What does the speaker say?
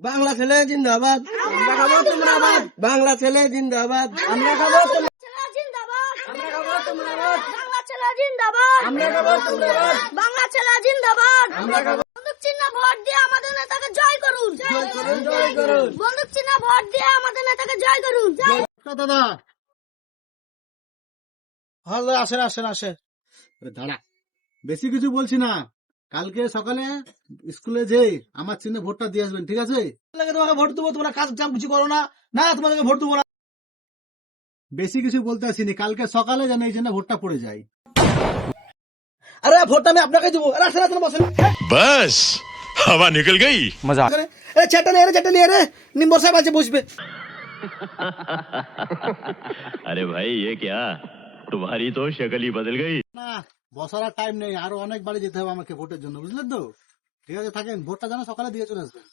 বাংলা ছেলে জিন্দাবাদ, আমরা খাবো তোমরা বাদ, বাংলা ছেলে জিন্দাবাদ, আমরা খাবো তোমরা, ছেলে জিন্দাবাদ, আমরা খাবো তোমরা বাদ, বাংলা ছেলে জিন্দাবাদ, আমরা খাবো তোমরা বাদ, বাংলা ছেলে জিন্দাবাদ। আমরা খাবো। বন্দুক চিহ্ন ভোট দিয়ে আমাদের নেতাকে জয় করুন, জয় করুন, জয় করুন। বন্দুক চিহ্ন ভোট দিয়ে আমাদের নেতাকে জয় করুন। দাদা হ্যালো, আসেন আসেন আসেন। দাঁড়া, বেশি কিছু বলছি না, কালকে সকালে স্কুলে যে আমার চিহ্নে ভোটটা দিয়ে আসবেন, ঠিক আছে? তোমাকে ভোট দেবো, তোমরা কাজ কাম কিছু করো না, না তোমাদেরকে ভোট দেবো না। বেশি কিছু বলতে আসিনি, কালকে সকালে যেন এই জন্য ভোটটা পড়ে যায়। আরে ভোটটা আমি আপনাকে দেবো। আরে আসেন আসেন, বসেন। बस हवा निकल गई। আরে চারটা নিয়ে রে নিম্বর সাহেব আছে, বসবে। अरे भाई ये क्या, तुम्हारी तो शक्ल ही बदल गई। না, বসার টাইম নেই, আরো অনেক বাড়ি যেতে হবে আমাকে ভোটের জন্য, বুঝলেন তো? ঠিক আছে, থাকেন, ভোটটা যেন সকালে দিয়ে চলে আসবেন।